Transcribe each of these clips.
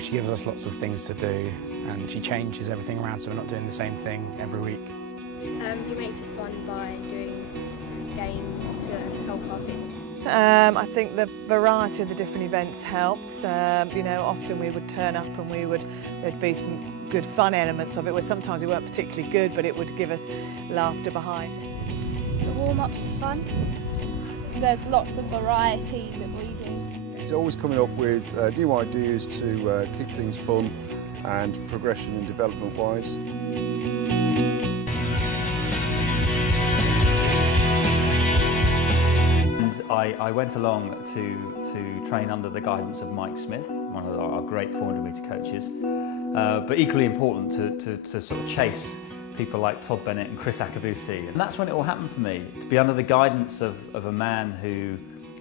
She gives us lots of things to do, and she changes everything around so we're not doing the same thing every week. He makes it fun by doing games to help our fitness. I think the variety of the different events helped. Often we would turn up and there'd be some good fun elements of it, where sometimes we weren't particularly good, but it would give us laughter behind. The warm-ups are fun. There's lots of variety that we do. He's always coming up with new ideas to keep things fun and progression and development wise. And I went along to train under the guidance of Mike Smith, one of our great 400 metre coaches, but equally important to sort of chase people like Todd Bennett and Chris Akabusi. And that's when it all happened for me, to be under the guidance of a man who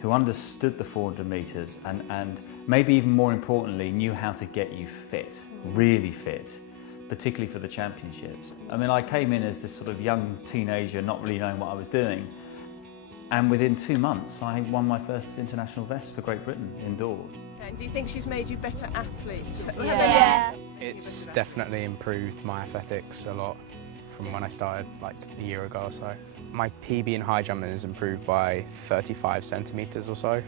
understood the 400 metres and maybe even more importantly knew how to get you fit, really fit, particularly for the championships. I mean, I came in as this sort of young teenager not really knowing what I was doing, and within 2 months I won my first international vest for Great Britain indoors. And do you think she's made you better athletes? Yeah. It's definitely improved my athletics a lot from when I started like a year ago or so. My PB in high jump has improved by 35 centimetres or so.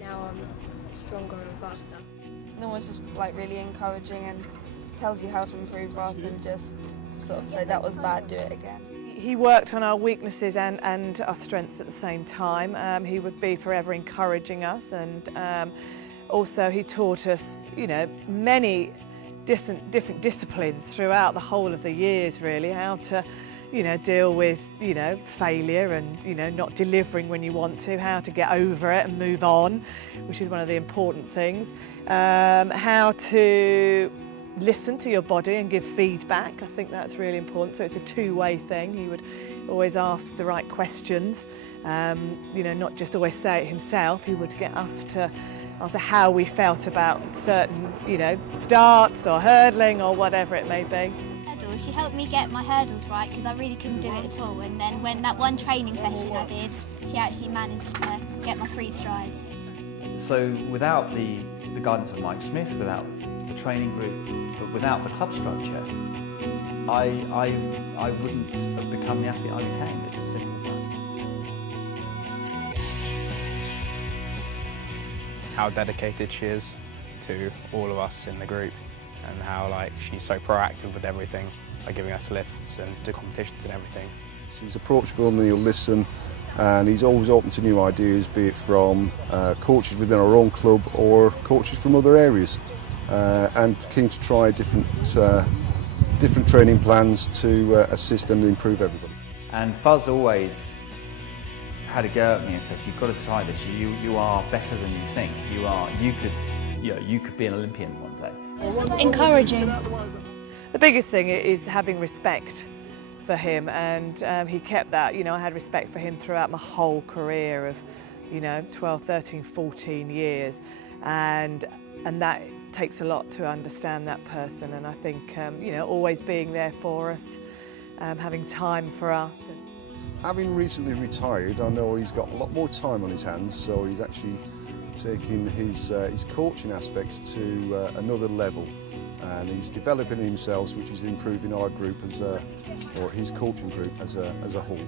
Now I'm stronger and faster. No one's just like really encouraging and tells you how to improve rather than just sort of say that was bad, do it again. He worked on our weaknesses and our strengths at the same time. He would be forever encouraging us, and also he taught us, many different disciplines throughout the whole of the years, really, how to deal with, failure and, not delivering when you want to, how to get over it and move on, which is one of the important things. How to listen to your body and give feedback. I think that's really important. So it's a two-way thing. He would always ask the right questions, not just always say it himself. He would get us to answer how we felt about certain, starts or hurdling or whatever it may be. She helped me get my hurdles right because I really couldn't do it at all, and then when that one training session I did, she actually managed to get my free strides. So without the guidance of Mike Smith, without the training group, but without the club structure, I wouldn't have become the athlete I became. It's as simple as that. How dedicated she is to all of us in the group, and how she's so proactive with everything, by giving us lifts and do competitions and everything. He's approachable and he'll listen, and he's always open to new ideas, be it from coaches within our own club or coaches from other areas, and keen to try different training plans to assist and improve everybody. And Fuzz always had a go at me and said, "You've got to try this. You are better than you think. You could be an Olympian one day." Encouraging. The biggest thing is having respect for him, and he kept that. I had respect for him throughout my whole career of 12, 13, 14 years, and that takes a lot to understand that person. And I think always being there for us, having time for us. Having recently retired, I know he's got a lot more time on his hands, so he's actually taking his coaching aspects to another level, and he's developing himself, which is improving our group or his coaching group as a whole.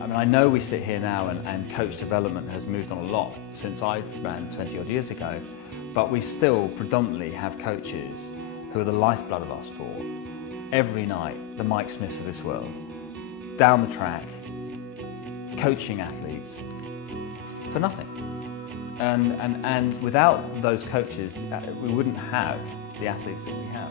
I mean, I know we sit here now and coach development has moved on a lot since I ran 20 odd years ago, but we still predominantly have coaches who are the lifeblood of our sport. Every night, the Mike Smiths of this world, down the track, coaching athletes for nothing. And without those coaches, we wouldn't have the athletes that we have.